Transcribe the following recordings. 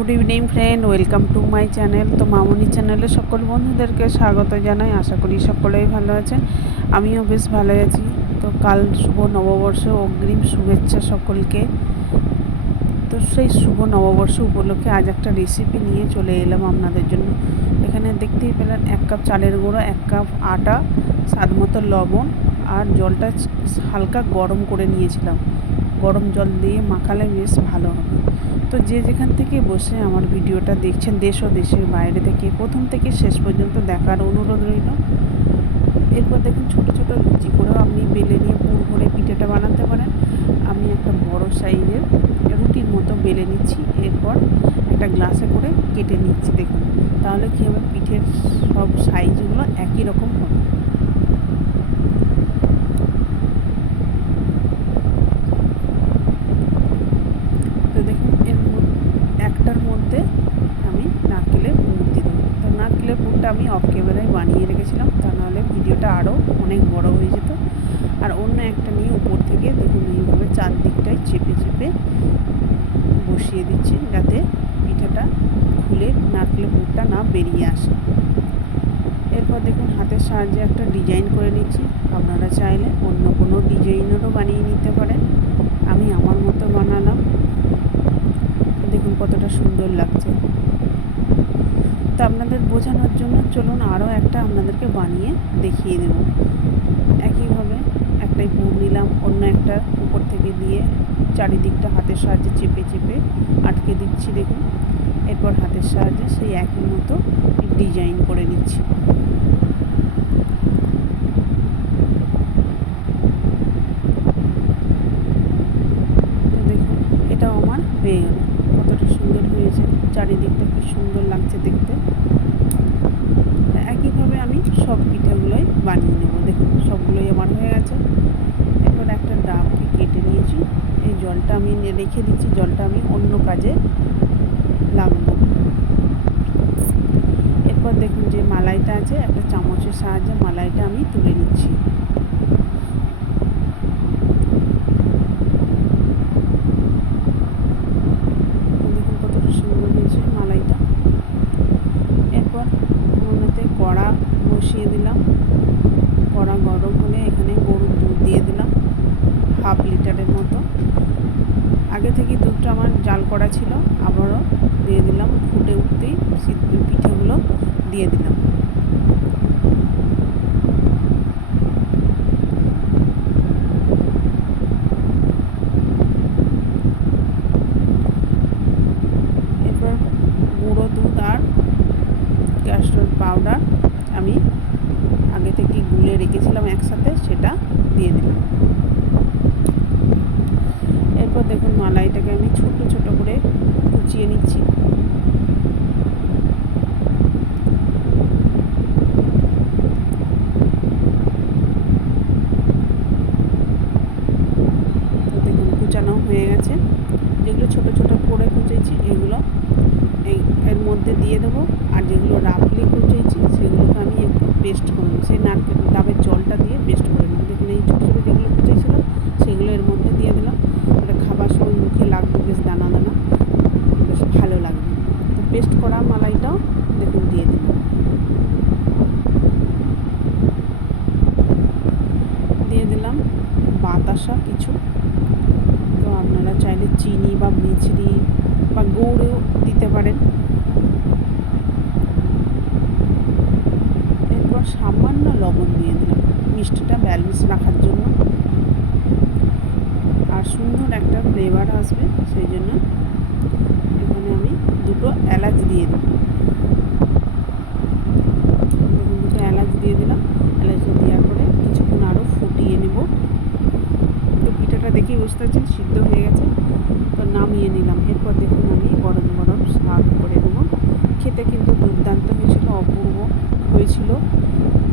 Good evening friend, welcome to my channel. তো মামনি চ্যানেলে সকল বন্ধুদেরকে স্বাগত জানাই। আশা করি সকলেই ভালো আছেন, আমিও বেশ ভালো আছি। তো কাল শুভ নববর্ষ, অগ্রিম শুভেচ্ছা সকলকে। তো সেই শুভ নববর্ষ উপলক্ষে আজ একটা রেসিপি নিয়ে চলে এলাম আপনাদের জন্য। এখানে দেখতেই পেলেন 1 কাপ চালের গুঁড়ো, 1 কাপ আটা, স্বাদ মতো লবণ আর জলটা হালকা গরম করে নিয়েছিলাম। গরম জল দিয়ে মাখালে বেশ ভালো হবে। তো যে যেখান থেকে বসে আমার ভিডিওটা দেখছেন, দেশ ও দেশের বাইরে থেকে, প্রথম থেকে শেষ পর্যন্ত দেখার অনুরোধ রইল। এরপর দেখুন ছোটো ছোটো লুচি করেও আপনি বেলে নিয়ে পুর ভরে পিঠেটা বানাতে পারেন। আমি একটা বড় সাইজের রুটির মতো বেলে নিচ্ছি, এরপর একটা গ্লাসে করে কেটে নিচ্ছি। দেখুন তাহলে কী হবে, পিঠের সব সাইজগুলো একই রকম হবে। তো দেখুন একটার মধ্যে আমি নারকেলের পুর দিয়ে দেবো। তো নারকেলের পুরটা আমি অফ ক্যামেরায় বানিয়ে রেখেছিলাম, তা নাহলে ভিডিওটা আরও অনেক বড় হয়ে যেত। আর অন্য একটা নিয়ে উপর থেকে দেখুন এইভাবে চারদিকটায় চেপে চেপে বসিয়ে দিচ্ছি, যাতে পিঠাটা খুলে নারকেলের পুরটা না বেরিয়ে আসে। এরপর দেখুন হাতের সাহায্যে একটা ডিজাইন করে নিচ্ছি। আপনারা চাইলে অন্য কোনো ডিজাইনেরও বানিয়ে নিতে পারেন, আমি আমার মতো বানালাম। দেখুন কতটা সুন্দর লাগছে। তো আপনাদের বোঝানোর জন্য চলুন আরও একটা আপনাদেরকে বানিয়ে দেখিয়ে দেব। একইভাবে একটাই পুর নিলাম, অন্য একটা উপর থেকে দিয়ে চারিদিকটা হাতের সাহায্যে চেপে চেপে আটকে দিচ্ছি। দেখুন এরপর হাতের সাহায্যে সেই একই মতো ডিজাইন করে নিচ্ছি। দেখুন এটাও আমার হয়ে গেল। কতটা সুন্দর হয়েছে, চারিদিকটা কি সুন্দর লাগছে দেখতে। একইভাবে আমি সব পিঠাগুলোই বানিয়ে নেব। দেখুন সবগুলোই আমার হয়ে গেছে। এরপর একটা ডাবকে কেটে নিয়েছি, এই জলটা আমি রেখে দিচ্ছি, জলটা আমি অন্য কাজে লাগবো। এরপর দেখুন যে মালাইটা আছে, একটা চামচের সাহায্যে মালাইটা আমি তুলে নিচ্ছি। দেখুন কতটা সুন্দর হয়েছে মালাইটা। এরপর ওনাতে কড়া বসিয়ে দিলাম, কড়া গরম হলে এখানে গরুর দুধ দিয়ে দিলাম 1/2 লিটারের মতো। আগে থেকে দুধটা আমার জাল করা ছিল, আবারও দিয়ে দিলাম। ফুটে উঠতেই পিঠেগুলো দিয়ে দিলাম। এরপর গুঁড়ো দুধ আর ক্যাস্টর পাউডার আমি আগে থেকে গুলে রেখেছিলাম একসাথে, সেটা দিয়ে দিলাম। এরপর দেখুন মালাইটাকে আমি ছোট ছোট করে কুচিয়ে নিচ্ছি। তো দেখুন কুচানো হয়ে গেছে। যেগুলো ছোট ছোট করে কুচেছি এগুলো এর মধ্যে দিয়ে দেবো, আর যেগুলো রাফলি কুচেছি সেগুলোকে আমি একটু পেস্ট করে নেব। সেই নারকেল ডাবের জলটা দিয়ে পেস্ট করে নেব। দেখুন এই ছোটো ছোটো যেগুলো কুচেছিলাম সেগুলো এর মধ্যে দিয়ে দিলাম। ওটা খাবার সময় মুখে লাগবে, বেশ দানা দানা, বেশ ভালো লাগবে। তো পেস্ট করা মালাইটাও দেখুন দিয়ে দিলাম। দিয়ে দিলাম বাতাসা কিছু। তো আপনারা চাইলে চিনি বা মিছরি বা গুড়ও দিতে পারেন। এরপর সামান্য লবণ দিয়ে দিলাম মিষ্টিটা ব্যালেন্স রাখার জন্য, আর সুন্দর একটা ফ্লেভার আসবে সেই জন্য। এখানে আমি 2টো এলাচ দিয়ে দেব। দেখুন 2টো এলাচ দিয়ে দিলাম। এলাচটা দেওয়ার পরে কিছুক্ষণ আরও ফুটিয়ে নেব। তো পিঠাটা দেখেই বুঝতে পারছেন সিদ্ধ হয়ে গেছে। তো নামিয়ে নিলাম। এরপর দেখুন আমি গরম গরম সার্ভ করে দেবো। খেতে কিন্তু দুর্দান্ত হয়েছিল, অপূর্ব হয়েছিল।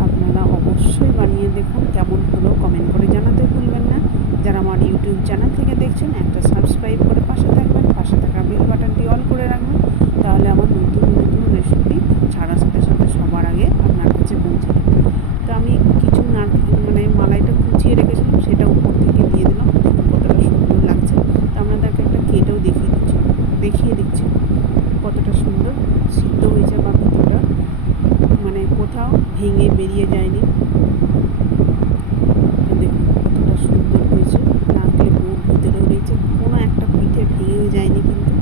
আপনারা অবশ্যই বানিয়ে দেখুন, কেমন হলো কমেন্ট করে জানাতে ভুলবেন না। যারা আমার ইউটিউব চ্যানেল থেকে দেখছেন একটা সাবস্ক্রাইব করে পাশে থাকবেন, পাশে থাকা বেল বাটনটি অল করে রাখবেন, তাহলে আমার নতুন নতুন রেসিপি ছাড়ার সাথে সাথে সবার আগে আপনার কাছে পৌঁছে যাবে। তো আমি কিছু মালাইটা কুচিয়ে রেখেছিলাম, সেটা উপর থেকে দিয়ে দিলাম। কতটা সুন্দর লাগছে। তো আপনাদেরকে একটা কেটেও দেখিয়ে দিচ্ছি কতটা সুন্দর সিদ্ধ হয়েছে আমার ভিতরটা, মানে কোথাও ভেঙে বেরিয়ে যায়নি। দেখুন কতটা সুন্দর হয়েছে, নারকেলের পুর ভিতরেও রয়েছে, কোনো একটা পিঠে ভেঙেও যায়নি। কিন্তু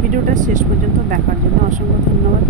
ভিডিওটা শেষ পর্যন্ত দেখার জন্য অসংখ্য ধন্যবাদ।